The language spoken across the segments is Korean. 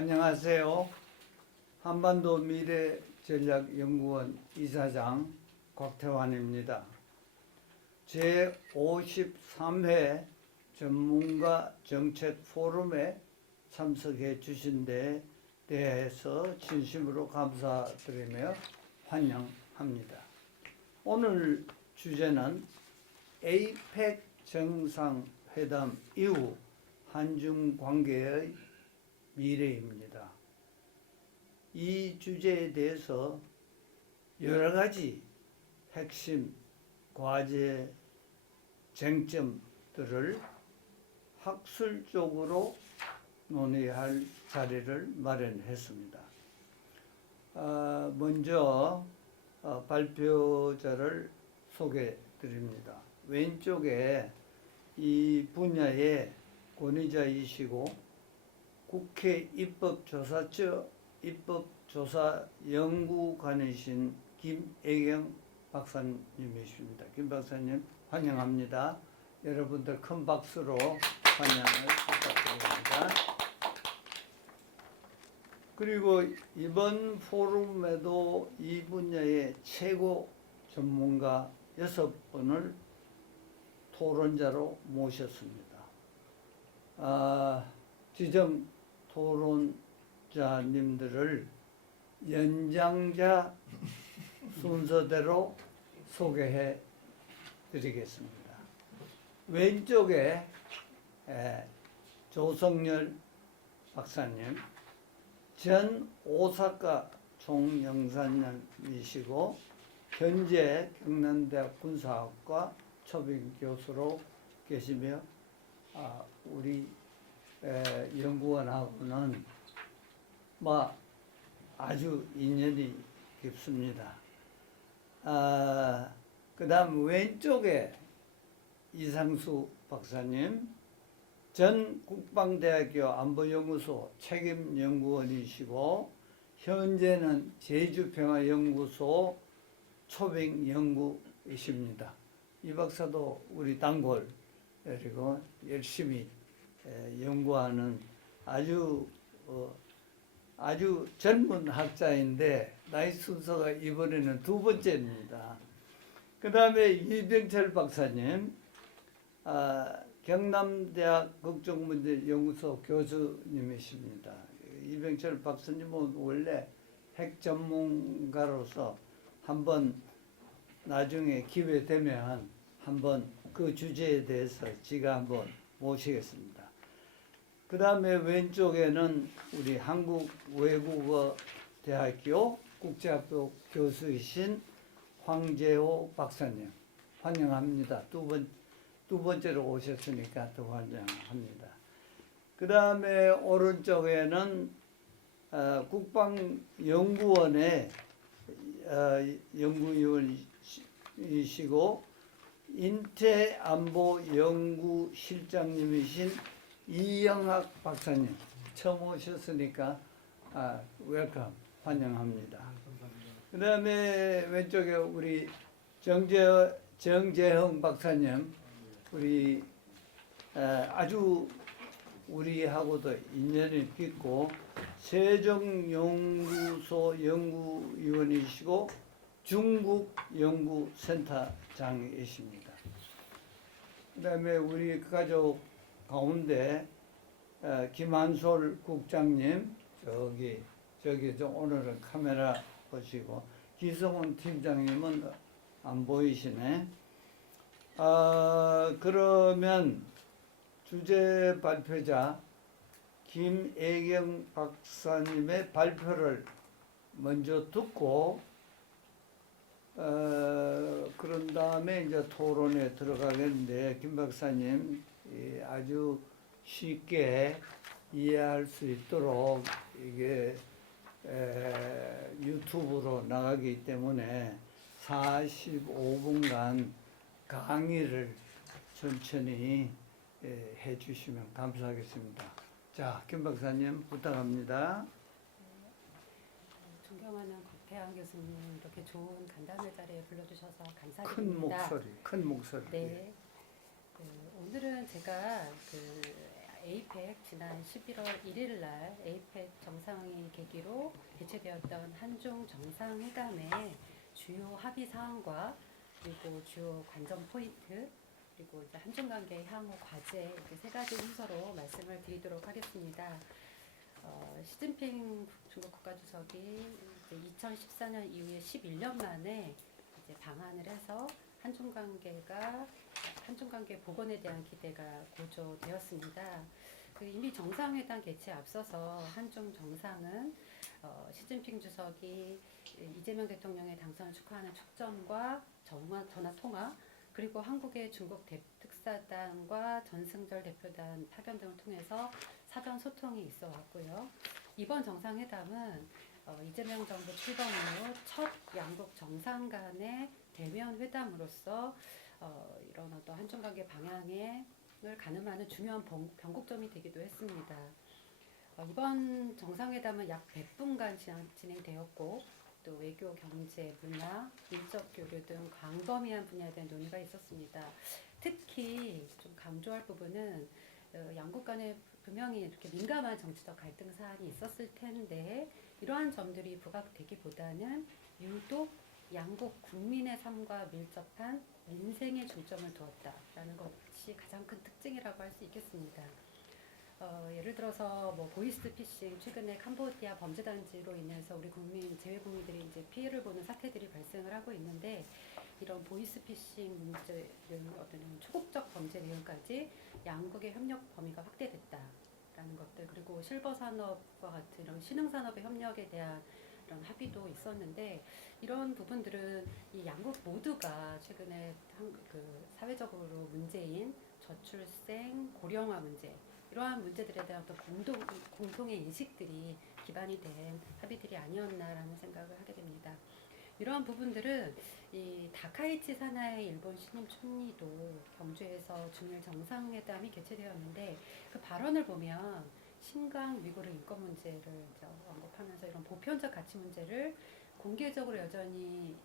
안녕하세요. 한반도 미래전략연구원 이사장 곽태환입니다. 제53회 전문가 정책 포럼에 참석해 주신 데 대해서 진심으로 감사드리며 환영합니다. 오늘 주제는 에이펙 정상회담 이후 한중 관계의 미래입니다. 이 주제에 대해서 여러 가지 핵심 과제 쟁점들을 학술적으로 논의할 자리를 마련했습니다. 먼저 발표자를 소개드립니다. 왼쪽에 이 분야의 권위자이시고 국회 입법조사연구관이신 김애경 박사님이십니다. 김 박사님 환영합니다. 여러분들 큰 박수로 환영을 부탁드립니다. 그리고 이번 포럼에도 이 분야의 최고 전문가 6분을 토론자로 모셨습니다. 지정 토론자님들을 연장자 순서대로 소개해 드리겠습니다. 왼쪽에 조성열 박사님, 전 오사카 총영사님이시고 현재 경남대학 군사학과 초빙 교수로 계시며 우리 연구원하고는 아주 인연이 깊습니다. 그 다음 왼쪽에 이상수 박사님, 전 국방대학교 안보연구소 책임연구원이시고 현재는 제주평화연구소 초빙연구이십니다. 이 박사도 우리 단골, 그리고 열심히 연구하는 아주 젊은 학자인데 나이 순서가 이번에는 2번째입니다. 그 다음에 이병철 박사님, 경남대학 국정문제연구소 교수님이십니다. 이병철 박사님은 원래 핵 전문가로서 한번 나중에 기회 되면 한번 그 주제에 대해서 제가 한번 모시겠습니다. 그 다음에 왼쪽에는 우리 한국외국어대학교 국제학부 교수이신 황재호 박사님 환영합니다. 두 번째로 오셨으니까 더 환영합니다. 그 다음에 오른쪽에는 국방연구원의 연구위원이시고 인태안보연구실장님이신 이영학 박사님 처음 오셨으니까 웰컴 환영합니다. 그 다음에 왼쪽에 우리 정재흥 박사님, 우리 아주 우리하고도 인연이 깊고 세종연구소 연구위원이시고 중국 연구센터장이십니다. 그 다음에 우리 가족 가운데 김한솔 국장님, 저기 좀 오늘은 카메라 보시고, 기성훈 팀장님은 안 보이시네. 그러면 주제 발표자 김애경 박사님의 발표를 먼저 듣고 그런 다음에 이제 토론에 들어가겠는데, 김 박사님 아주 쉽게 이해할 수 있도록 이게 유튜브로 나가기 때문에 45분간 강의를 천천히 해주시면 감사하겠습니다. 자, 김 박사님 부탁합니다. 존경하는 곽태환 교수님, 이렇게 좋은 간담회 자리에 불러주셔서 감사드립니다. 큰 목소리. 네. 오늘은 제가 에이펙 지난 11월 1일 날 에이펙 정상회담이 계기로 개최되었던 한중 정상회담의 주요 합의 사항과 그리고 주요 관전 포인트 그리고 이제 한중 관계 향후 과제 이렇게 세 가지 순서로 말씀을 드리도록 하겠습니다. 시진핑 중국 국가주석이 이제 2014년 이후에 11년 만에 이제 방한을 해서 한중 관계 복원에 대한 기대가 고조되었습니다. 이미 정상회담 개최에 앞서서 한중 정상은 시진핑 주석이 이재명 대통령의 당선을 축하하는 축전과 전화 통화 그리고 한국의 중국 특사단과 전승절 대표단 파견 등을 통해서 사전 소통이 있어 왔고요. 이번 정상회담은 이재명 정부 출범 이후 첫 양국 정상 간의 대면 회담으로서 이런 어떤 한중 관계 방향을 가늠하는 중요한 변곡점이 되기도 했습니다. 이번 정상회담은 약 100분간 진행되었고 또 외교, 경제, 문화, 인적 교류 등 광범위한 분야에 대한 논의가 있었습니다. 특히 좀 강조할 부분은 양국 간에 분명히 이렇게 민감한 정치적 갈등 사안이 있었을 텐데 이러한 점들이 부각되기보다는 유독 양국 국민의 삶과 밀접한 민생에 중점을 두었다라는 것이 가장 큰 특징이라고 할 수 있겠습니다. 예를 들어서 뭐 보이스피싱 최근에 캄보디아 범죄단지로 인해서 우리 재외 국민들이 이제 피해를 보는 사태들이 발생을 하고 있는데 이런 보이스피싱 문제를 어떤 초국적 범죄 내용까지 양국의 협력 범위가 확대됐다라는 것들 그리고 실버 산업과 같은 이런 신흥 산업의 협력에 대한 이런 합의도 있었는데 이런 부분들은 이 양국 모두가 최근에 사회적으로 문제인 저출생, 고령화 문제 이러한 문제들에 대한 어떤 공통의 인식들이 기반이 된 합의들이 아니었나라는 생각을 하게 됩니다. 이러한 부분들은 이 다카이치 사나이 일본 신임 총리도 경주에서 중일 정상회담이 개최되었는데 그 발언을 보면 신강 위구르 인권 문제를 언급하면서 이런 보편적 가치 문제를 공개적으로 여전히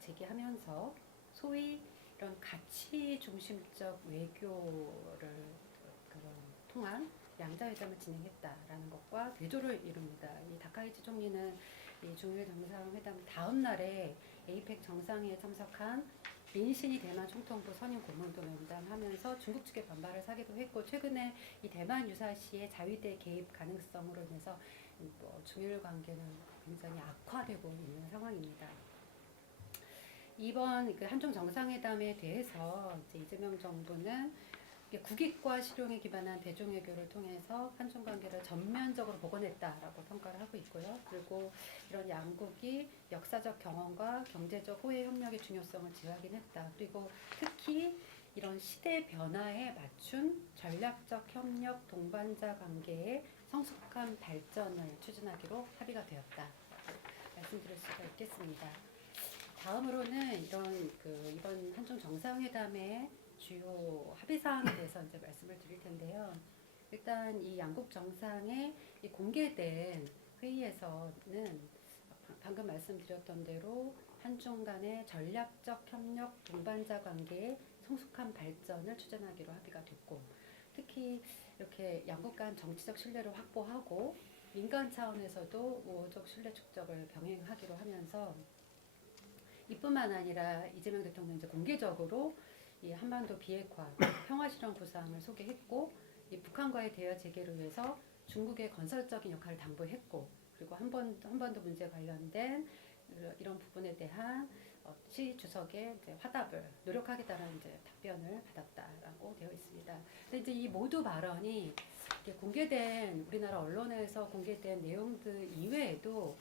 제기하면서 소위 이런 가치 중심적 외교를 통한 양자회담을 진행했다라는 것과 대조를 이룹니다. 이 다카이치 총리는 이 중일 정상회담 다음 날에 에이펙 정상회에 참석한 민신이 대만 총통부 선임 고문도 면담하면서 중국 측의 반발을 사기도 했고 최근에 이 대만 유사시의 자위대 개입 가능성으로 인해서 중일 관계는 굉장히 악화되고 있는 상황입니다. 이번 한중 정상회담에 대해서 이제 이재명 정부는 국익과 실용에 기반한 대중외교를 통해서 한중 관계를 전면적으로 복원했다라고 평가를 하고 있고요. 그리고 이런 양국이 역사적 경험과 경제적 호혜 협력의 중요성을 지적했다. 그리고 특히 이런 시대 변화에 맞춘 전략적 협력 동반자 관계의 성숙한 발전을 추진하기로 합의가 되었다. 말씀드릴 수가 있겠습니다. 다음으로는 이번 한중 정상회담의 주요 합의 사항에 대해서 이제 말씀을 드릴 텐데요. 일단 이 양국 정상의 이 공개된 회의에서는 방금 말씀드렸던 대로 한중 간의 전략적 협력 동반자 관계의 성숙한 발전을 추진하기로 합의가 됐고, 특히 이렇게 양국 간 정치적 신뢰를 확보하고 민간 차원에서도 우호적 신뢰 축적을 병행하기로 하면서 이뿐만 아니라 이재명 대통령이 이제 공개적으로 이 한반도 비핵화, 평화 실현 구상을 소개했고, 이 북한과의 대화 재개를 위해서 중국의 건설적인 역할을 당부했고, 그리고 한반도 문제 관련된 이런 부분에 대한 시 주석의 이제 화답을 노력하겠다는 이제 답변을 받았다라고 되어 있습니다. 근데 이제 이 모두 발언이 공개된 우리나라 언론에서 공개된 내용들 이외에도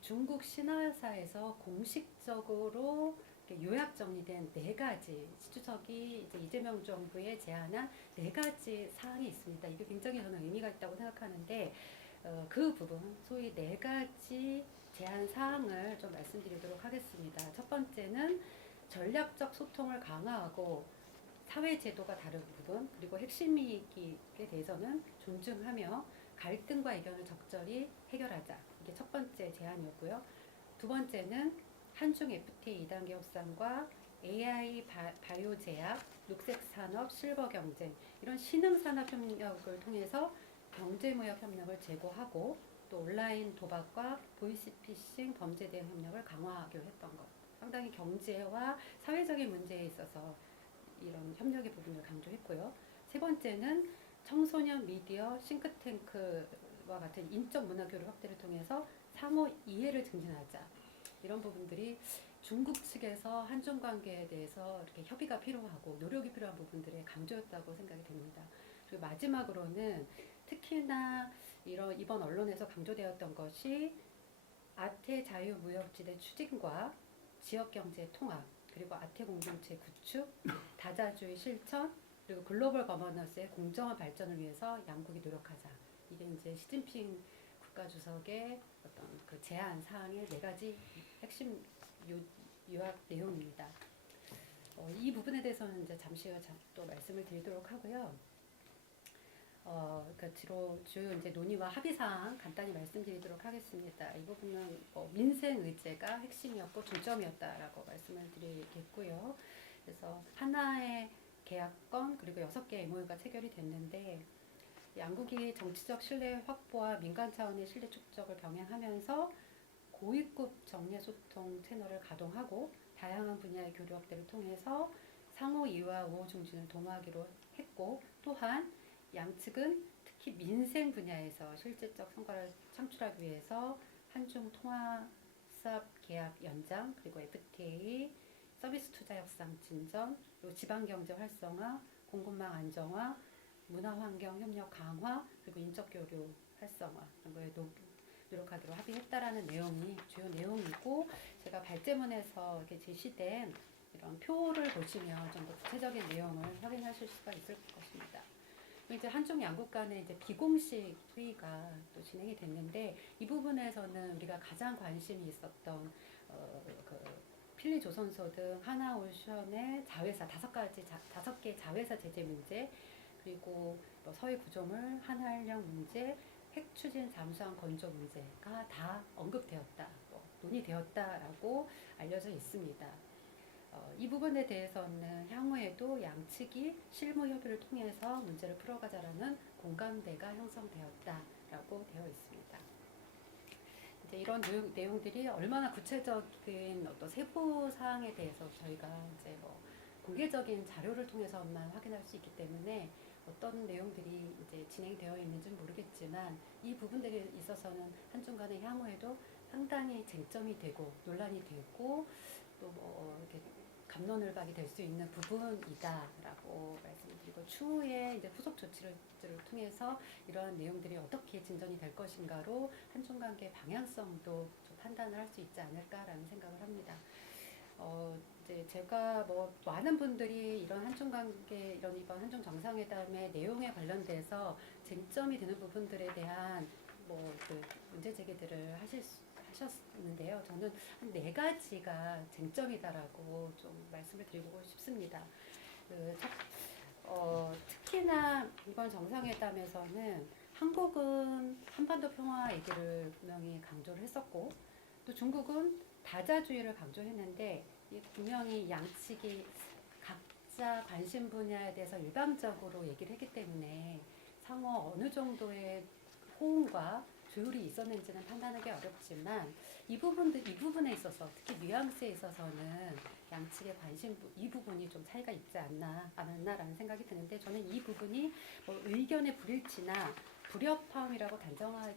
중국 신화사에서 공식적으로 요약 정리된 4가지 시주석이 이제 이재명 정부에 제안한 4가지 사항이 있습니다. 이게 굉장히 저는 의미가 있다고 생각하는데 그 부분 소위 4가지 제안 사항을 좀 말씀드리도록 하겠습니다. 첫 번째는 전략적 소통을 강화하고 사회 제도가 다른 부분 그리고 핵심 이익에 대해서는 존중하며 갈등과 의견을 적절히 해결하자. 이게 첫 번째 제안이었고요. 두 번째는 한중 FTA 2단계 협상과 AI 바이오 제약, 녹색 산업, 실버 경쟁 이런 신흥 산업 협력을 통해서 경제무역 협력을 제고하고 또 온라인 도박과 보이스피싱 범죄에 대한 협력을 강화하기로 했던 것. 상당히 경제와 사회적인 문제에 있어서 이런 협력의 부분을 강조했고요. 세 번째는 청소년 미디어 싱크탱크와 같은 인적 문화 교류 확대를 통해서 상호 이해를 증진하자. 이런 부분들이 중국 측에서 한중 관계에 대해서 이렇게 협의가 필요하고 노력이 필요한 부분들의 강조였다고 생각이 됩니다. 그리고 마지막으로는 특히나 이번 언론에서 강조되었던 것이 아태 자유무역지대 추진과 지역경제 통합, 그리고 아태 공동체 구축, 다자주의 실천, 그리고 글로벌 거버넌스의 공정한 발전을 위해서 양국이 노력하자. 이게 이제 시진핑 국가주석의 어떤 그 제안 사항의 네 가지 핵심 요약 내용입니다. 이 부분에 대해서는 이제 잠시 후에 또 말씀을 드리도록 하고요. 그 주요 이제 논의와 합의 사항 간단히 말씀드리도록 하겠습니다. 이 부분은 민생 의제가 핵심이었고 중점이었다라고 말씀을 드리겠고요. 그래서 하나의 계약건 그리고 6개의 MOU가 체결이 됐는데 양국이 정치적 신뢰 확보와 민간 차원의 신뢰 축적을 병행하면서 고위급 정례 소통 채널을 가동하고 다양한 분야의 교류 확대를 통해서 상호 이해와 우호 증진을 도모하기로 했고, 또한 양측은 특히 민생 분야에서 실질적 성과를 창출하기 위해서 한중 통화사업 계약 연장, 그리고 FTA, 서비스 투자 협상 진전, 그리고 지방 경제 활성화, 공급망 안정화, 문화환경 협력 강화, 그리고 인적 교류 활성화 이런 거에 노력하기로 합의했다라는 내용이 주요 내용이고, 제가 발제문에서 이렇게 제시된 이런 표를 보시면 좀 더 구체적인 내용을 확인하실 수가 있을 것입니다. 이제 한중 양국 간의 이제 비공식 회의가 또 진행이 됐는데, 이 부분에서는 우리가 가장 관심이 있었던 그 필리조선소 등 하나오션의 자회사 5개 자회사 제재 문제, 그리고 서해 구조물 한활령 문제, 핵 추진 잠수함 건조 문제가 다 언급되었다, 논의되었다라고 알려져 있습니다. 이 부분에 대해서는 향후에도 양측이 실무 협의를 통해서 문제를 풀어가자라는 공감대가 형성되었다라고 되어 있습니다. 이제 이런 내용들이 얼마나 구체적인 어떤 세부 사항에 대해서 저희가 이제 공개적인 자료를 통해서만 확인할 수 있기 때문에 어떤 내용들이 이제 진행되어 있는지는 모르겠지만, 이 부분들에 있어서는 한중 간의 향후에도 상당히 쟁점이 되고 논란이 되고 또 이렇게 갑론을박이 될 수 있는 부분이다라고 말씀드리고, 추후에 이제 후속 조치를 통해서 이러한 내용들이 어떻게 진전이 될 것인가로 한중 관계 방향성도 좀 판단을 할 수 있지 않을까라는 생각을 합니다. 이제 제가 많은 분들이 이런 한중 관계, 이번 한중 정상회담의 내용에 관련돼서 쟁점이 되는 부분들에 대한 그 문제 제기들을 하셨는데요. 저는 한 4가지가 쟁점이다라고 좀 말씀을 드리고 싶습니다. 특히나 이번 정상회담에서는 한국은 한반도 평화 얘기를 분명히 강조를 했었고, 또 중국은 다자주의를 강조했는데, 분명히 양측이 각자 관심 분야에 대해서 일방적으로 얘기를 했기 때문에 상호 어느 정도의 호응과 조율이 있었는지는 판단하기 어렵지만, 이 부분에 있어서, 특히 뉘앙스에 있어서는 양측의 이 부분이 좀 차이가 있지 않았나라는 생각이 드는데, 저는 이 부분이 의견의 불일치나 불협화음이라고 단정할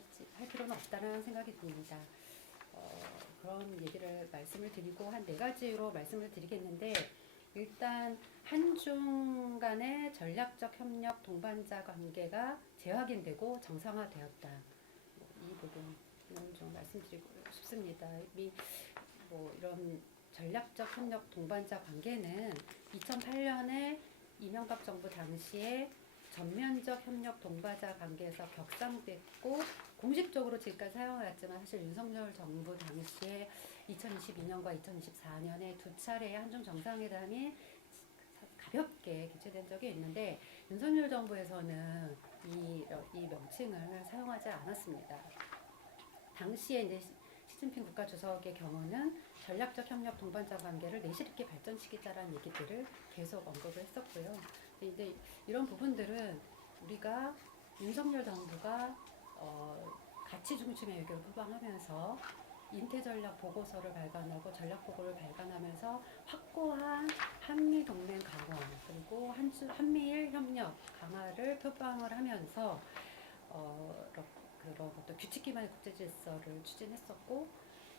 필요는 없다는 생각이 듭니다. 그런 얘기를 말씀을 드리고 한 4가지로 말씀을 드리겠는데, 일단 한중 간의 전략적 협력 동반자 관계가 재확인되고 정상화되었다. 이 부분을 좀 말씀드리고 싶습니다. 이런 전략적 협력 동반자 관계는 2008년에 이명박 정부 당시에 전면적 협력 동반자 관계에서 격상됐고 공식적으로 지금까지 사용해왔지만, 사실 윤석열 정부 당시에 2022년과 2024년에 2차례의 한중 정상회담이 가볍게 개최된 적이 있는데, 윤석열 정부에서는 이 명칭을 사용하지 않았습니다. 당시에 이제 시진핑 국가주석의 경우는 전략적 협력 동반자 관계를 내실 있게 발전시키자라는 얘기들을 계속 언급을 했었고요. 근데 이런 부분들은 우리가 윤석열 정부가 가치 중심의 외교를 표방하면서 인태 전략 보고서를 발간하고 전략 보고를 발간하면서 확고한 한미 동맹 강화 그리고 한미일 협력 강화를 표방을 하면서 그런 어떤 규칙 기반의 국제 질서를 추진했었고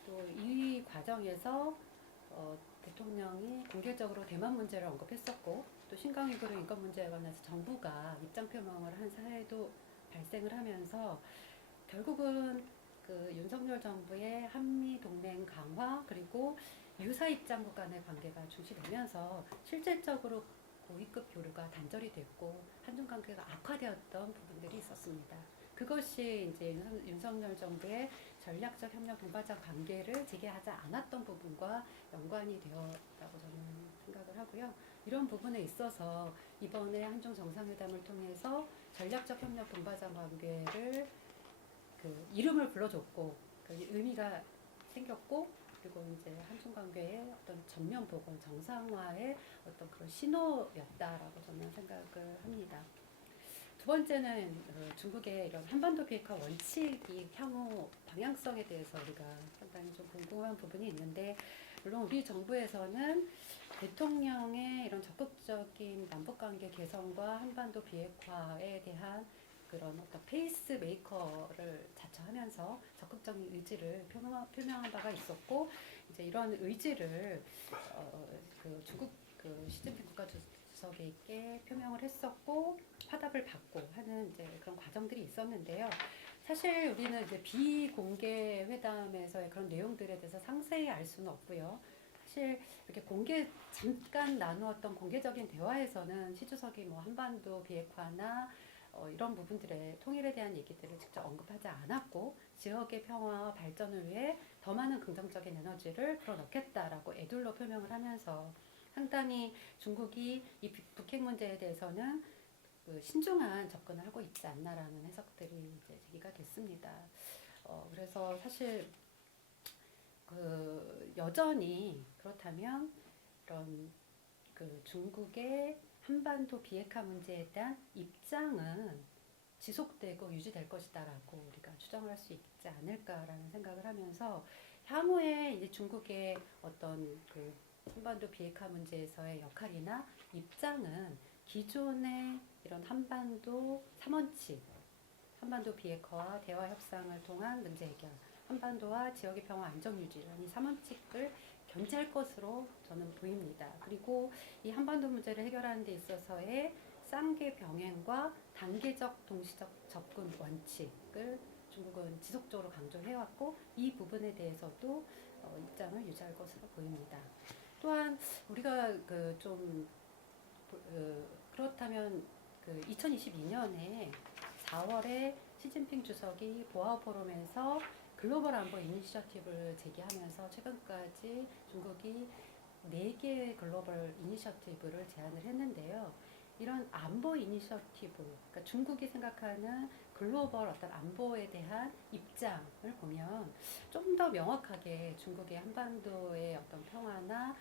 또 이 과정에서 대통령이 공개적으로 대만 문제를 언급했었고 또 신강우이거 인권 문제에 관해서 정부가 입장 표명을 한 사례도 발생을 하면서 결국은 그 윤석열 정부의 한미 동맹 강화 그리고 유사 입장국 간의 관계가 중시되면서 실질적으로 고위급 교류가 단절이 됐고 한중 관계가 악화되었던 부분들이 있었습니다. 그것이 이제 윤석열 정부의 전략적 협력 동반자 관계를 재개하지 않았던 부분과 연관이 되었다고 저는 생각을 하고요. 이런 부분에 있어서 이번에 한중 정상회담을 통해서 전략적 협력 동반자 관계를 그 이름을 불러줬고 그 의미가 생겼고 그리고 이제 한중 관계의 어떤 전면 복원 정상화의 어떤 그런 신호였다라고 저는 생각을 합니다. 두 번째는 중국의 이런 한반도 비핵화 원칙이 향후 방향성에 대해서 우리가 상당히 좀 궁금한 부분이 있는데 물론 우리 정부에서는 대통령의 이런 적극적인 남북관계 개선과 한반도 비핵화에 대한 그런 어떤 페이스 메이커를 자처하면서 적극적인 의지를 표명한 바가 있었고 이제 이런 의지를 그 중국 그 시진핑 국가주석에게 표명을 했었고 화답을 받고 하는 이제 그런 과정들이 있었는데요. 사실 우리는 이제 비공개 회담에서의 그런 내용들에 대해서 상세히 알 수는 없고요. 사실 이렇게 잠깐 나누었던 공개적인 대화에서는 시 주석이 뭐 한반도 비핵화나 이런 부분들의 통일에 대한 얘기들을 직접 언급하지 않았고 지역의 평화와 발전을 위해 더 많은 긍정적인 에너지를 불어넣겠다라고 애둘러 표명을 하면서 상당히 중국이 이 북핵 문제에 대해서는 그 신중한 접근을 하고 있지 않나라는 해석들이 이제 제기가 됐습니다. 그래서 사실 그 여전히 그렇다면 이런 그 중국의 한반도 비핵화 문제에 대한 입장은 지속되고 유지될 것이다라고 우리가 추정을 할 수 있지 않을까라는 생각을 하면서 향후에 이제 중국의 어떤 그 한반도 비핵화 문제에서의 역할이나 입장은 기존의 이런 한반도 3원칙, 한반도 비핵화와 대화 협상을 통한 문제 해결, 한반도와 지역의 평화 안정 유지라는 이 3원칙을 견지할 것으로 저는 보입니다. 그리고 이 한반도 문제를 해결하는 데 있어서의 쌍계 병행과 단계적 동시적 접근 원칙을 중국은 지속적으로 강조해왔고 이 부분에 대해서도 입장을 유지할 것으로 보입니다. 또한 우리가 그렇다면 그 2022년에 4월에 시진핑 주석이 보아우 포럼에서 글로벌 안보 이니셔티브를 제기하면서 최근까지 중국이 4개의 글로벌 이니셔티브를 제안을 했는데요. 이런 안보 이니셔티브, 그러니까 중국이 생각하는 글로벌 어떤 안보에 대한 입장을 보면 좀 더 명확하게 중국의 한반도의 어떤 평화나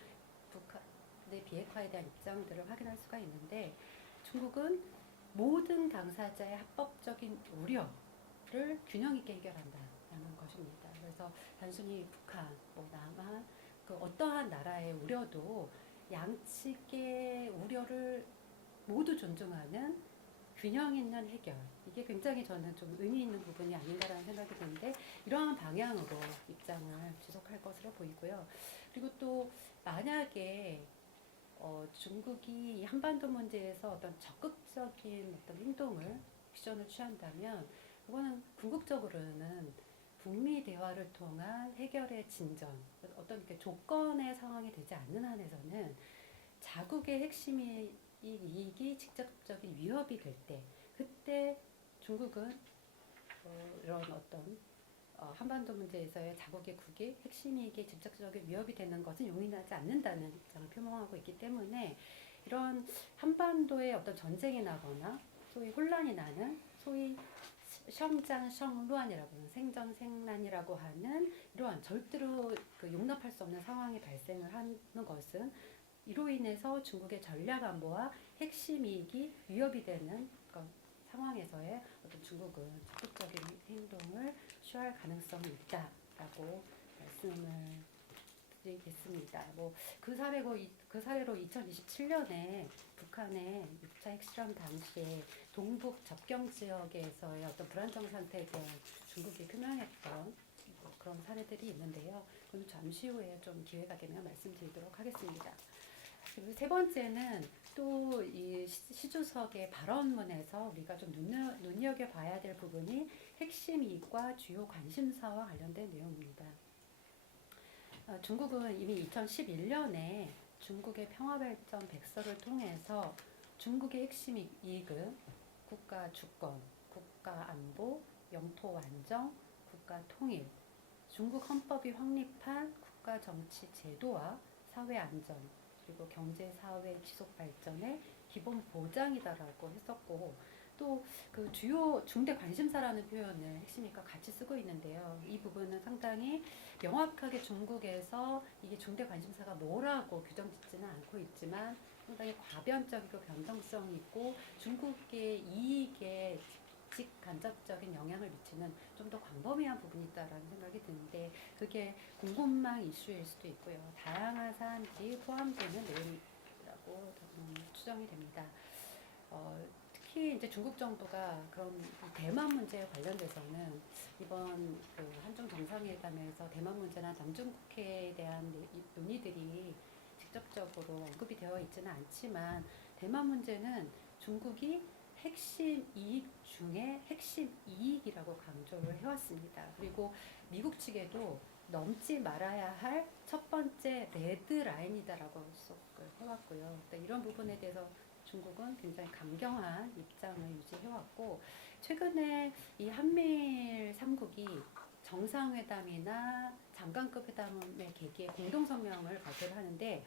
북한의 비핵화에 대한 입장들을 확인할 수가 있는데 중국은 모든 당사자의 합법적인 우려를 균형 있게 해결한다는 것입니다. 그래서 단순히 북한, 뭐 남한, 그 어떠한 나라의 우려도 양측의 우려를 모두 존중하는 균형 있는 해결. 이게 굉장히 저는 좀 의미 있는 부분이 아닌가라는 생각이 드는데 이러한 방향으로 입장을 지속할 것으로 보이고요. 그리고 또 만약에 중국이 한반도 문제에서 어떤 적극적인 어떤 행동을 액션을 취한다면 그거는 궁극적으로는 북미 대화를 통한 해결의 진전, 어떤 이렇게 조건의 상황이 되지 않는 한에서는 자국의 핵심인 이익이 직접적인 위협이 될 때, 그때 중국은 이런 어떤 한반도 문제에서의 자국의 국익, 핵심 이익의 직접적인 위협이 되는 것은 용인하지 않는다는 입장을 표명하고 있기 때문에 이런 한반도에 어떤 전쟁이 나거나 소위 혼란이 나는 소위 성장 성루안이라고 하는 생전 생란이라고 하는 이러한 절대로 그 용납할 수 없는 상황이 발생을 하는 것은 이로 인해서 중국의 전략 안보와 핵심 이익이 위협이 되는 상황에서의 어떤 중국은 적극적인 행동을 취할 가능성이 있다라고 말씀을 드리겠습니다. 그 사례로 2027년에 북한의 6차 핵실험 당시에 동북 접경 지역에서의 어떤 불안정 상태에 대한 중국이 표명했던 그런 사례들이 있는데요. 그건 잠시 후에 좀 기회가 되면 말씀드리도록 하겠습니다. 그리고 세 번째는 또 이 시주석의 발언문에서 우리가 좀 눈여겨봐야 될 부분이 핵심 이익과 주요 관심사와 관련된 내용입니다. 중국은 이미 2011년에 중국의 평화발전 백서를 통해서 중국의 핵심 이익은 국가 주권, 국가 안보, 영토 완정, 국가 통일, 중국 헌법이 확립한 국가 정치 제도와 사회 안전, 그리고 경제 사회 지속 발전의 기본 보장이다라고 했었고, 또 그 주요 중대 관심사라는 표현을 핵심이니까 같이 쓰고 있는데요. 이 부분은 상당히 명확하게 중국에서 이게 중대 관심사가 뭐라고 규정짓지는 않고 있지만 상당히 과변적이고 변동성이 있고 중국의 이익에 직간접적인 영향을 미치는 좀 더 광범위한 부분이 있다라는 생각이 드는데 그게 공급망 이슈일 수도 있고요. 다양한 사안들이 포함되는 내용이라고 추정이 됩니다. 특히 이제 중국 정부가 그런 대만 문제에 관련돼서는 이번 그 한중 정상회담에서 대만 문제나 남중국해에 대한 논의들이 직접적으로 언급이 되어 있지는 않지만 대만 문제는 중국이 핵심 이익 중에 핵심 이익이라고 강조를 해왔습니다. 그리고 미국 측에도 넘지 말아야 할 첫 번째 레드 라인이다라고 해석을 해왔고요. 이런 부분에 대해서 중국은 굉장히 강경한 입장을 유지해왔고 최근에 이 한미일 3국이 정상회담이나 장관급 회담의 계기에 공동성명을 발표를 하는데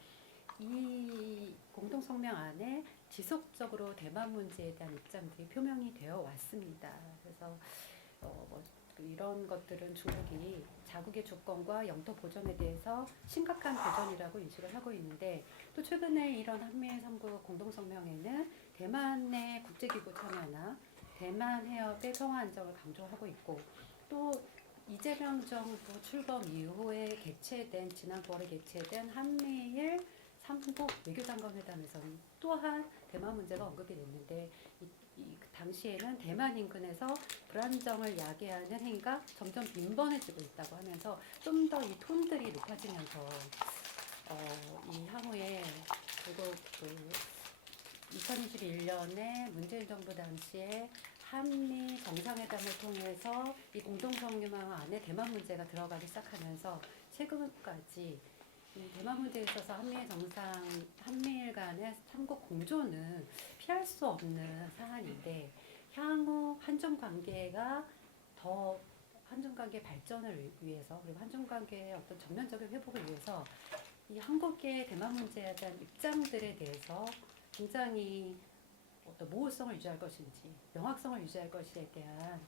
이 공동성명 안에 지속적으로 대만 문제에 대한 입장들이 표명이 되어 왔습니다. 그래서 이런 것들은 중국이 자국의 주권과 영토 보존에 대해서 심각한 도전이라고 인식을 하고 있는데 또 최근에 이런 한미일 3국 공동성명에는 대만의 국제기구 참여나 대만 해협의 평화 안정을 강조하고 있고 또 이재명 정부 출범 이후에 지난 9월에 개최된 한미일 3국 외교장관 회담에서는 또한 대만 문제가 언급이 됐는데 그 당시에는 대만 인근에서 불안정을 야기하는 행위가 점점 빈번해지고 있다고 하면서 좀 더 이 톤들이 높아지면서 이 향후에 그리고 2021년에 문재인 정부 당시에 한미 정상회담을 통해서 이 공동성명 안에 대만 문제가 들어가기 시작하면서 최근까지 이 대만 문제에 있어서 한미일 간의 삼국 공조는 피할 수 없는 사안인데 향후 한중 관계 발전을 위해서 그리고 한중 관계의 어떤 전면적인 회복을 위해서 이 한국의 대만 문제에 대한 입장들에 대해서 굉장히 어떤 모호성을 유지할 것인지 명확성을 유지할 것에 대한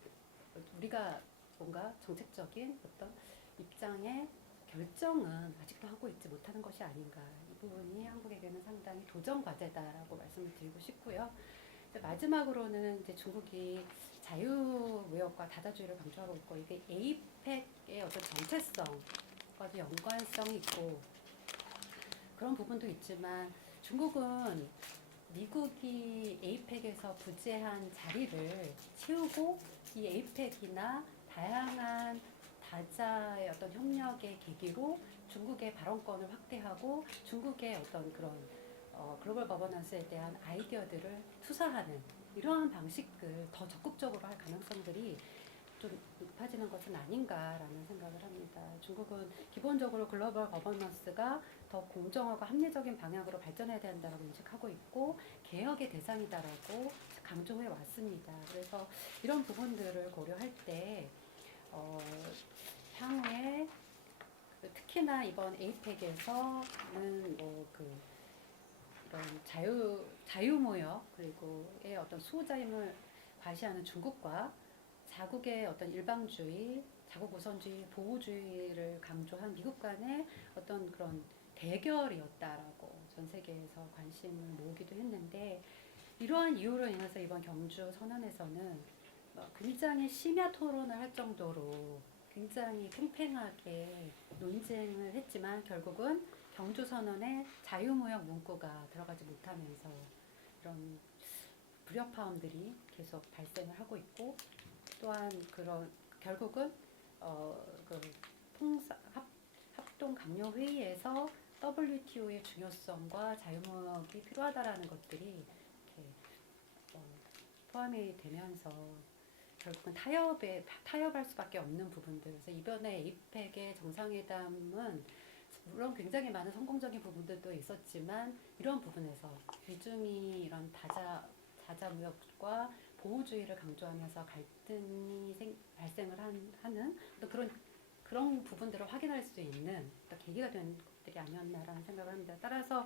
우리가 뭔가 정책적인 어떤 입장의 결정은 아직도 하고 있지 못하는 것이 아닌가. 이 부분이 한국에게는 상당히 도전 과제다라고 말씀을 드리고 싶고요. 마지막으로는 이제 중국이 자유무역과 다자주의를 강조하고 있고 이게 에이펙의 어떤 정체성과도 연관성이 있고 그런 부분도 있지만 중국은 미국이 에이펙에서 부재한 자리를 채우고 이 에이펙이나 다양한 다자의 어떤 협력의 계기로 중국의 발언권을 확대하고 중국의 어떤 그런 글로벌 거버넌스에 대한 아이디어들을 투사하는 이러한 방식을 더 적극적으로 할 가능성들이 좀 높아지는 것은 아닌가라는 생각을 합니다. 중국은 기본적으로 글로벌 거버넌스가 더 공정하고 합리적인 방향으로 발전해야 된다고 인식하고 있고 개혁의 대상이다라고 강조해 왔습니다. 그래서 이런 부분들을 고려할 때 향후에 특히나 이번 에이펙에서는 이런 자유무역 그리고의 어떤 수호자임을 과시하는 중국과 자국의 어떤 일방주의, 자국 우선주의, 보호주의를 강조한 미국 간의 어떤 그런 대결이었다라고 전 세계에서 관심을 모으기도 했는데 이러한 이유로 인해서 이번 경주 선언에서는 굉장히 심야 토론을 할 정도로 굉장히 팽팽하게 논쟁을 했지만 결국은 경주 선언에 자유무역 문구가 들어가지 못하면서 이런 불협화음들이 계속 발생을 하고 있고 또한 그런 결국은 그 합동 강요 회의에서 WTO의 중요성과 자유무역이 필요하다라는 것들이 이렇게 포함이 되면서 결국은 타협할 수밖에 없는 부분들. 그래서 이번에 에이펙의 정상회담은 물론 굉장히 많은 성공적인 부분들도 있었지만 이런 부분에서 미중이 이런 다자 무역과 보호주의를 강조하면서 갈등이 발생을 하는 또 그런 부분들을 확인할 수 있는 또 계기가 된 것들이 아니었나라는 생각을 합니다. 따라서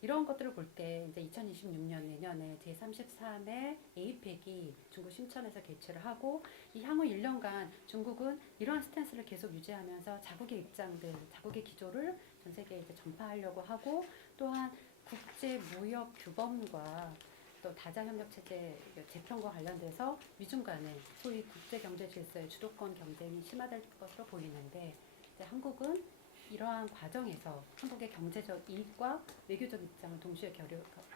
이런 것들을 볼 때 이제 2026년 내년에 제33회 에이펙이 중국 심천에서 개최를 하고 이 향후 1년간 중국은 이러한 스탠스를 계속 유지하면서 자국의 입장들, 자국의 기조를 전 세계에 이제 전파하려고 하고 또한 국제 무역 규범과 또 다자협력 체제 재편과 관련돼서 미중 간의 소위 국제 경제 질서의 주도권 경쟁이 심화될 것으로 보이는데 이제 한국은 이러한 과정에서 한국의 경제적 이익과 외교적 입장을 동시에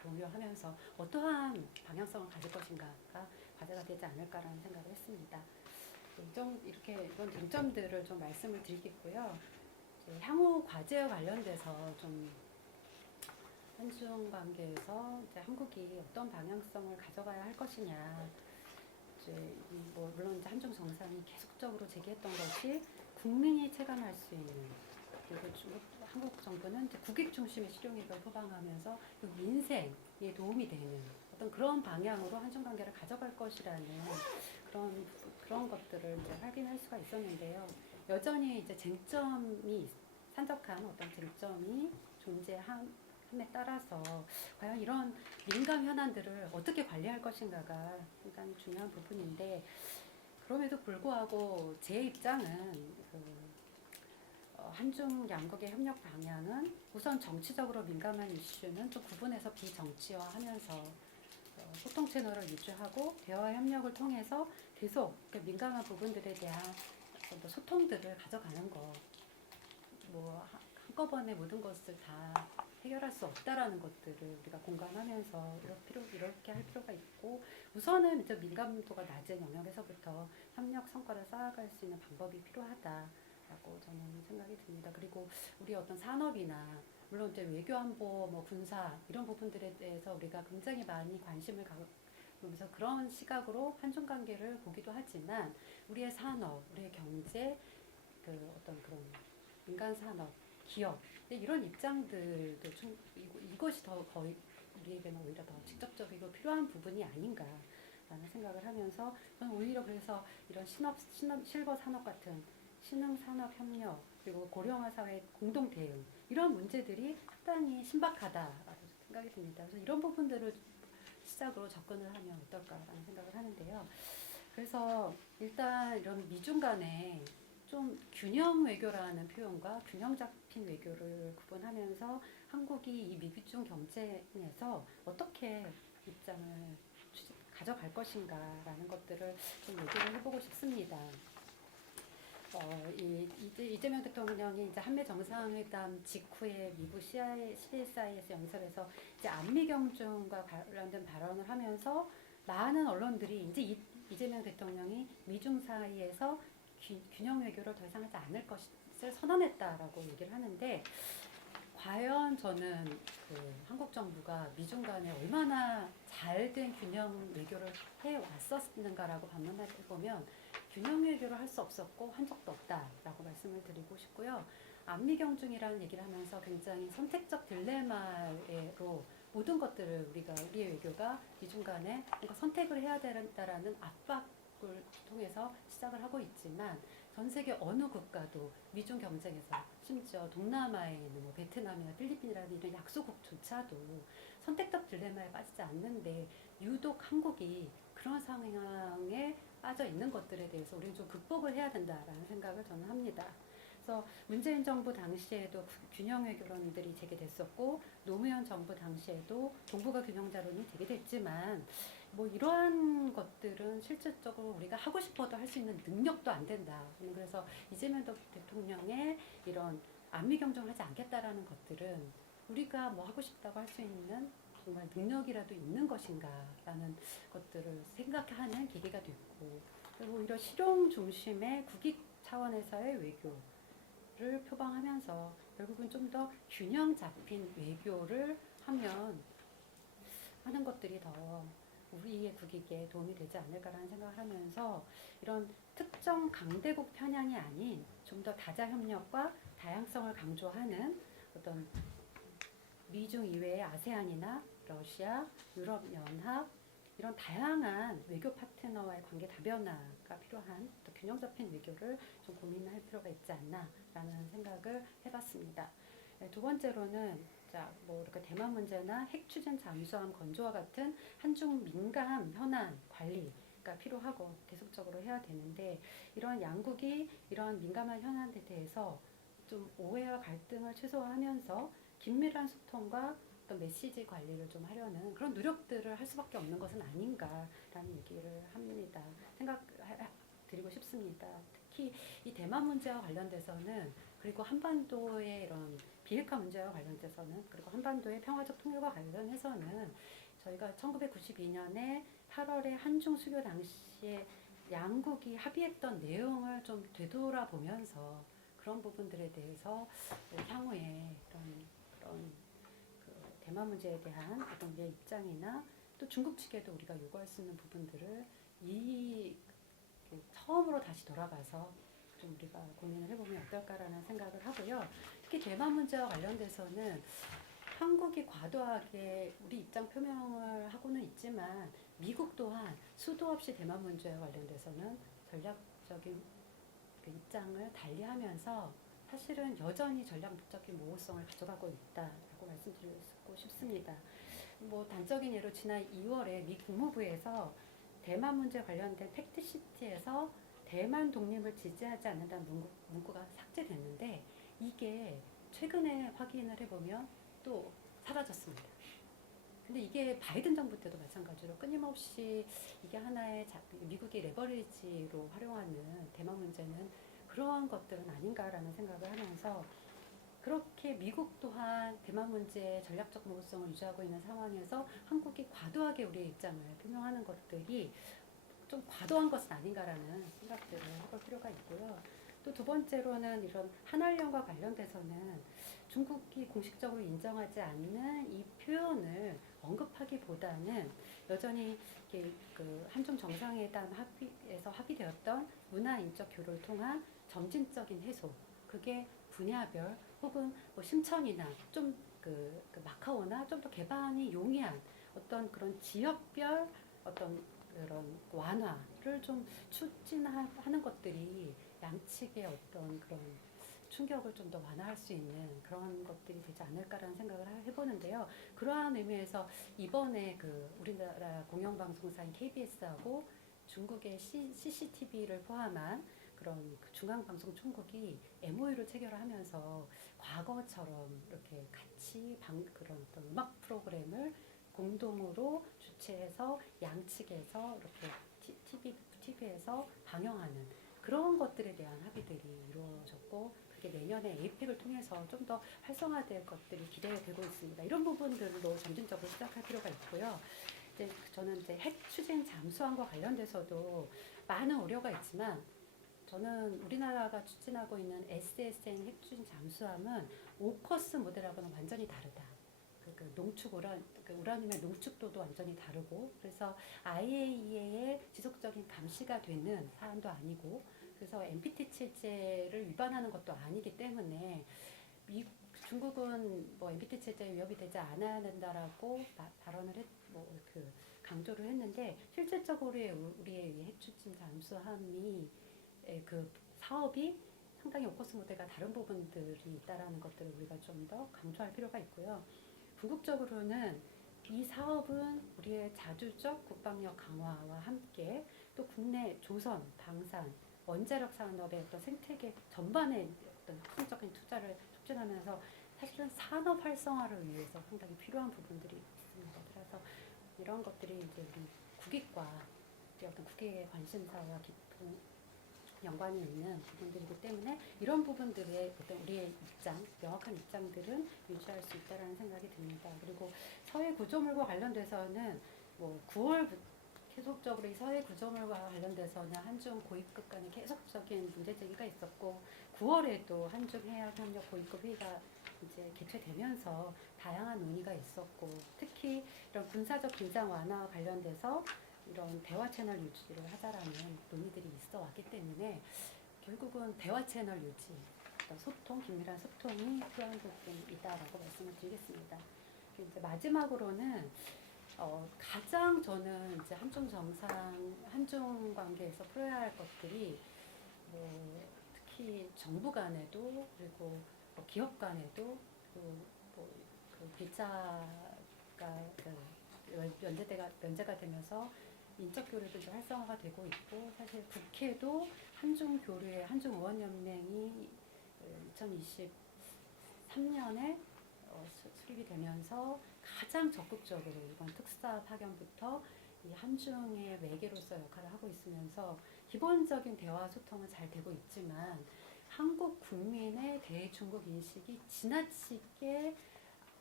공유하면서 어떠한 방향성을 가질 것인가가 과제가 되지 않을까라는 생각을 했습니다. 이렇게 이런 쟁점들을 좀 말씀을 드리겠고요. 향후 과제와 관련돼서 좀 한중 관계에서 이제 한국이 어떤 방향성을 가져가야 할 것이냐. 이제 물론 이제 한중 정상이 계속적으로 제기했던 것이 국민이 체감할 수 있는 그리고 한국 정부는 이제 국익 중심의 실용위기를 표방하면서 그 민생에 도움이 되는 어떤 그런 방향으로 한중 관계를 가져갈 것이라는 그런 것들을 이제 확인할 수가 있었는데요. 여전히 이제 산적한 어떤 쟁점이 존재함에 따라서 과연 이런 민감 현안들을 어떻게 관리할 것인가가 굉장히 중요한 부분인데 그럼에도 불구하고 제 입장은 한중 양국의 협력 방향은 우선 정치적으로 민감한 이슈는 좀 구분해서 비정치화하면서 소통 채널을 유지하고 대화 협력을 통해서 계속 그 민감한 부분들에 대한 소통들을 가져가는 것. 한꺼번에 모든 것을 다 해결할 수 없다라는 것들을 우리가 공감하면서 이렇게 할 필요가 있고 우선은 이제 민감도가 낮은 영역에서부터 협력 성과를 쌓아갈 수 있는 방법이 필요하다라고 저는 생각이 듭니다. 그리고 우리 어떤 산업이나 물론 이제 외교안보, 군사 이런 부분들에 대해서 우리가 굉장히 많이 관심을 가면서 그런 시각으로 한중 관계를 보기도 하지만 우리의 산업, 우리의 경제, 어떤 그런 민간 산업, 기업 이런 입장들도 이것이 더 거의 우리에게는 오히려 더 직접적이고 필요한 부분이 아닌가라는 생각을 하면서 저는 오히려 그래서 이런 실버 산업 같은 신흥 산업 협력 그리고 고령화 사회 공동 대응 이런 문제들이 상당히 신박하다라고 생각이 듭니다. 그래서 이런 부분들을 시작으로 접근을 하면 어떨까라는 생각을 하는데요. 그래서 일단 이런 미중 간에 좀 균형 외교라는 표현과 균형 잡힌 외교를 구분하면서 한국이 이 미중 경쟁에서 어떻게 입장을 가져갈 것인가라는 것들을 좀 얘기를 해보고 싶습니다. 이재명 대통령이 이제 한미 정상회담 직후에 미국 CSIS 연설에서 이제 안미 경중과 관련된 발언을 하면서 많은 언론들이 이제 이재명 대통령이 미중 사이에서 균형 외교를 더 이상 하지 않을 것을 선언했다라고 얘기를 하는데 과연 저는 한국 정부가 미중 간에 얼마나 잘된 균형 외교를 해왔었는가라고 반문해 보면 균형 외교를 할 수 없었고 한 적도 없다라고 말씀을 드리고 싶고요. 안미 경중이라는 얘기를 하면서 굉장히 선택적 딜레마로 모든 것들을 우리의 외교가 미중 간에 뭔가 선택을 해야 된다라는 압박을 통해서 시작을 하고 있지만 전 세계 어느 국가도 미중 경쟁에서 심지어 동남아에 있는 베트남이나 필리핀이라는 이런 약소국조차도 선택적 딜레마에 빠지지 않는데 유독 한국이 그런 상황에 빠져 있는 것들에 대해서 우리는 좀 극복을 해야 된다라는 생각을 저는 합니다. 그래서 문재인 정부 당시에도 균형 외교론들이 제기됐었고 노무현 정부 당시에도 동북아 균형자론이 제기됐지만 뭐 이러한 것들은 실질적으로 우리가 하고 싶어도 할 수 있는 능력도 안 된다. 그래서 이재명 대통령의 이런 안미 경정을 하지 않겠다라는 것들은 우리가 뭐 하고 싶다고 할 수 있는 정말 능력이라도 있는 것인가라는 것들을 생각하는 계기가 됐고, 그리고 오히려 실용 중심의 국익 차원에서의 외교를 표방하면서 결국은 좀 더 균형 잡힌 외교를 하는 것들이 더 우리의 국익에 도움이 되지 않을까라는 생각을 하면서 이런 특정 강대국 편향이 아닌 좀 더 다자 협력과 다양성을 강조하는 어떤 미중 이외의 아세안이나 러시아, 유럽연합 이런 다양한 외교 파트너와의 관계 다변화가 필요한 또 균형 잡힌 외교를 좀 고민할 필요가 있지 않나라는 생각을 해봤습니다. 네, 두 번째로는 뭐 이렇게 대만 문제나 핵 추진 잠수함 건조와 같은 한중 민감 현안 관리가 필요하고 계속적으로 해야 되는데 이런 양국이 이런 민감한 현안에 대해서 좀 오해와 갈등을 최소화하면서 긴밀한 소통과 어떤 메시지 관리를 좀 하려는 그런 노력들을 할 수밖에 없는 것은 아닌가라는 얘기를 합니다. 드리고 싶습니다. 특히 이 대만 문제와 관련돼서는 그리고 한반도의 이런 비핵화 문제와 관련돼서는 그리고 한반도의 평화적 통일과 관련해서는 저희가 1992년에 8월에 한중 수교 당시에 양국이 합의했던 내용을 좀 되돌아보면서 그런 부분들에 대해서 향후에 그런 그 대만 문제에 대한 어떤 우리의 입장이나 또 중국 측에도 우리가 요구할 수 있는 부분들을 처음으로 다시 돌아가서 좀 우리가 고민을 해보면 어떨까라는 생각을 하고요. 특히 대만 문제와 관련돼서는 한국이 과도하게 우리 입장 표명을 하고는 있지만 미국 또한 수도 없이 대만 문제와 관련돼서는 전략적인 그 입장을 달리하면서 사실은 여전히 전략적인 모호성을 가져가고 있다라고 말씀드리고 싶습니다. 뭐 단적인 예로 지난 2월에 미 국무부에서 대만 문제 관련된 팩트시트에서 대만 독립을 지지하지 않는다는 문구가 삭제됐는데 이게 최근에 확인을 해보면 또 사라졌습니다. 근데 이게 바이든 정부 때도 마찬가지로 끊임없이 이게 하나의 미국의 레버리지로 활용하는 대만 문제는 그러한 것들은 아닌가라는 생각을 하면서 그렇게 미국 또한 대만 문제의 전략적 모호성을 유지하고 있는 상황에서 한국이 과도하게 우리의 입장을 표명하는 것들이 좀 과도한 것은 아닌가라는 생각들을 해볼 필요가 있고요. 또 두 번째로는 이런 한알령과 관련돼서는 중국이 공식적으로 인정하지 않는 이 표현을 언급하기보다는 여전히 그 한중 정상회담 합의에서 합의되었던 문화인적 교류를 통한 점진적인 해소, 그게 분야별 혹은 뭐 심천이나 좀 그 마카오나 좀 더 개방이 용이한 어떤 그런 지역별 어떤 그런 완화를 좀 추진하는 것들이 양측의 어떤 그런 충격을 좀 더 완화할 수 있는 그런 것들이 되지 않을까라는 생각을 해보는데요. 그러한 의미에서 이번에 그 우리나라 공영방송사인 KBS하고 중국의 CCTV를 포함한 그런 그 중앙방송총국이 MOU를 체결하면서 과거처럼 이렇게 같이 그런 어떤 음악 프로그램을 공동으로 주최해서 양측에서 이렇게 TV에서 방영하는 그런 것들에 대한 합의들이 이루어졌고 그게 내년에 에이펙을 통해서 좀 더 활성화될 것들이 기대되고 있습니다. 이런 부분들로 점진적으로 시작할 필요가 있고요. 이제 저는 이제 핵 추진 잠수함과 관련돼서도 많은 우려가 있지만 저는 우리나라가 추진하고 있는 SSN 핵 추진 잠수함은 오커스 모델하고는 완전히 다르다. 우라늄의 농축도도 완전히 다르고 그래서 IAEA의 지속적인 감시가 되는 사안도 아니고 그래서 NPT 체제를 위반하는 것도 아니기 때문에 중국은 뭐 NPT 체제에 위협이 되지 않아야 된다라고 발언을 강조를 했는데 실질적으로 우리의 핵 추진 잠수함이 그 사업이 상당히 오커스 모델과 다른 부분들이 있다라는 것들을 우리가 좀 더 강조할 필요가 있고요. 궁극적으로는 이 사업은 우리의 자주적 국방력 강화와 함께 또 국내 조선, 방산, 원자력 산업의 어떤 생태계 전반에 어떤 혁신적인 투자를 촉진하면서 사실은 산업 활성화를 위해서 상당히 필요한 부분들이 있습니다. 그래서 이런 것들이 이제 우리 국익과 어떤 국익의 관심사와 깊은 연관이 있는 부분들이기 때문에 이런 부분들의 어떤 우리의 입장, 명확한 입장들은 유지할 수 있다라는 생각이 듭니다. 그리고 사회 구조물과 관련돼서는 뭐 9월 계속적으로 이 사회 구조물과 관련돼서는 한중 고위급 간의 계속적인 문제 제기가 있었고 9월에도 한중 해양협력 고위급 회의가 이제 개최되면서 다양한 논의가 있었고 특히 이런 군사적 긴장 완화와 관련돼서 이런 대화 채널 유지를 하자라는 논의들이 있어 왔기 때문에 결국은 대화 채널 유지, 어떤 소통, 긴밀한 소통이 필요한 부분이다라고 말씀을 드리겠습니다. 이제 마지막으로는 가장 저는 이제 한중 관계에서 풀어야 할 것들이 뭐 특히 정부 간에도 그리고 뭐 기업 간에도 그 비자가 면제가 되면서 인적 교류도 좀 활성화가 되고 있고 사실 국회도 한중 교류의 한중 의원 연맹이 2023년에 수립이 되면서 가장 적극적으로 이번 특사 파견부터 이 한중의 매개로서 역할을 하고 있으면서 기본적인 대화 소통은 잘 되고 있지만 한국 국민의 대중국 인식이 지나치게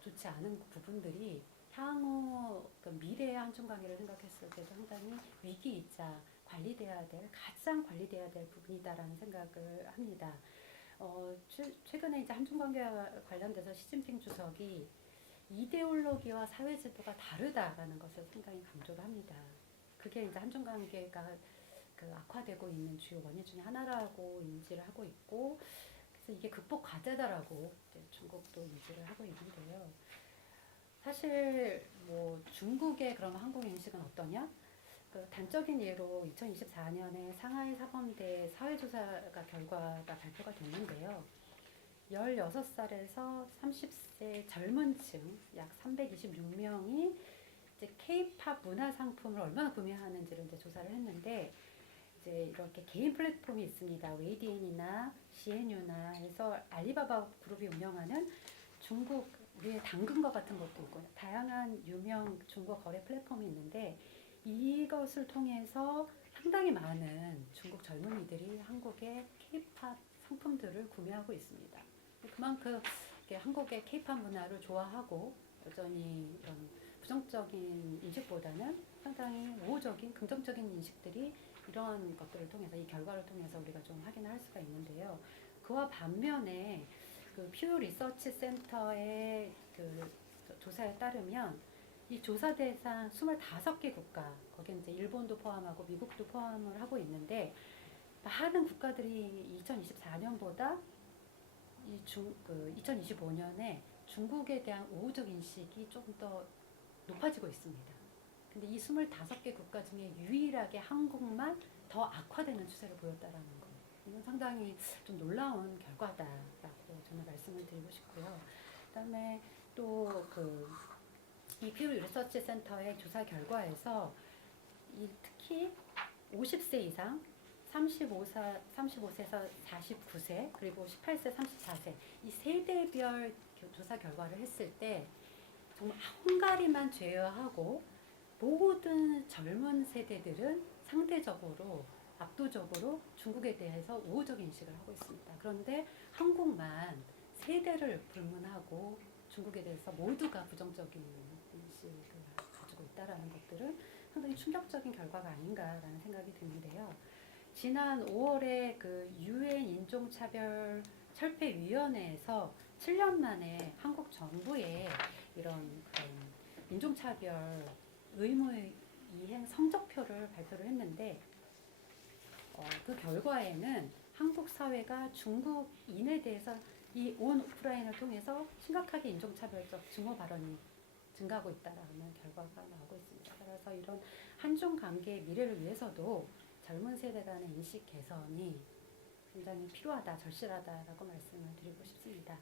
좋지 않은 부분들이 향후 미래의 한중 관계를 생각했을 때도 상당히 위기이자 가장 관리돼야 될 부분이다라는 생각을 합니다. 최근에 이제 한중 관계와 관련돼서 시진핑 주석이 이데올로기와 사회 제도가 다르다라는 것을 상당히 강조를 합니다. 그게 이제 한중 관계가 그 악화되고 있는 주요 원인 중에 하나라고 인지를 하고 있고, 그래서 이게 극복 과제다라고 이제 중국도 인지를 하고 있는데요. 사실 뭐 중국의 그럼 한국 인식은 어떠냐? 그 단적인 예로 2024년에 상하이 사범대 사회조사 결과가 발표가 됐는데요. 16살에서 30세 젊은 층 약 326명이 이제 K-팝 문화 상품을 얼마나 구매하는지를 이제 조사를 했는데 이제 이렇게 개인 플랫폼이 있습니다. 웨이디엔이나 CNU나 해서 알리바바 그룹이 운영하는 중국 우리의 당근과 같은 것도 있고 다양한 유명 중국 거래 플랫폼이 있는데 이것을 통해서 상당히 많은 중국 젊은이들이 한국의 K-팝 상품들을 구매하고 있습니다. 그만큼 한국의 K-팝 문화를 좋아하고 여전히 이런 부정적인 인식보다는 상당히 우호적인 긍정적인 인식들이 이런 것들을 통해서 이 결과를 통해서 우리가 좀 확인을 할 수가 있는데요. 그와 반면에 그 퓨 리서치 센터의 그 조사에 따르면 이 조사 대상 25개 국가, 거기에 이제 일본도 포함하고 미국도 포함을 하고 있는데 많은 국가들이 2024년보다 2025년에 중국에 대한 우호적 인식이 좀 더 높아지고 있습니다. 근데 이 25개 국가 중에 유일하게 한국만 더 악화되는 추세를 보였다라는 거. 이건 상당히 좀 놀라운 결과다라고 저는 말씀을 드리고 싶고요. 그다음에 또 이 퓨 리서치 센터의 조사 결과에서 특히 50세 이상 35세에서 49세 그리고 18세, 34세 이 세대별 조사 결과를 했을 때 정말 헝가리만 제외하고 모든 젊은 세대들은 상대적으로 압도적으로 중국에 대해서 우호적 인식을 하고 있습니다. 그런데 한국만 세대를 불문하고 중국에 대해서 모두가 부정적인 인식을 가지고 있다라는 것들은 상당히 충격적인 결과가 아닌가라는 생각이 드는데요. 지난 5월에 그 유엔 인종차별 철폐위원회에서 7년 만에 한국 정부의 이런 인종차별 의무 이행 성적표를 발표를 했는데 그 결과에는 한국 사회가 중국인에 대해서 이 온 오프라인을 통해서 심각하게 인종차별적 증오 발언이 증가하고 있다라는 결과가 나오고 있습니다. 그래서 이런 한중 관계의 미래를 위해서도 젊은 세대 간의 인식 개선이 굉장히 필요하다, 절실하다라고 말씀을 드리고 싶습니다.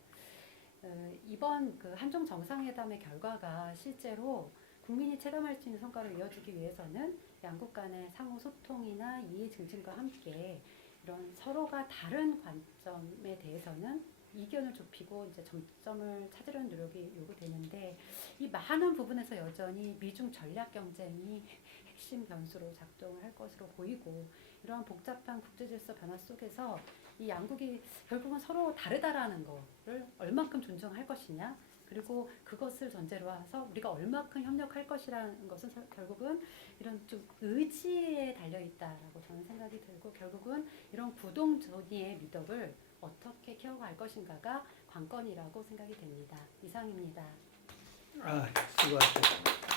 이번 그 한중 정상회담의 결과가 실제로 국민이 체감할 수 있는 성과로 이어지기 위해서는 양국 간의 상호 소통이나 이해 증진과 함께 이런 서로가 다른 관점에 대해서는 이견을 좁히고 이제 점점을 찾으려는 노력이 요구되는데 이 많은 부분에서 여전히 미중 전략 경쟁이 핵심 변수로 작동을 할 것으로 보이고 이러한 복잡한 국제질서 변화 속에서 이 양국이 결국은 서로 다르다라는 거를 얼만큼 존중할 것이냐 그리고 그것을 전제로 해서 우리가 얼마큼 협력할 것이라는 것은 결국은 이런 좀 의지에 달려 있다라고 저는 생각이 들고 결국은 이런 구동존이의 미덕을 어떻게 키워갈 것인가가 관건이라고 생각이 됩니다. 이상입니다. 수고하셨습니다.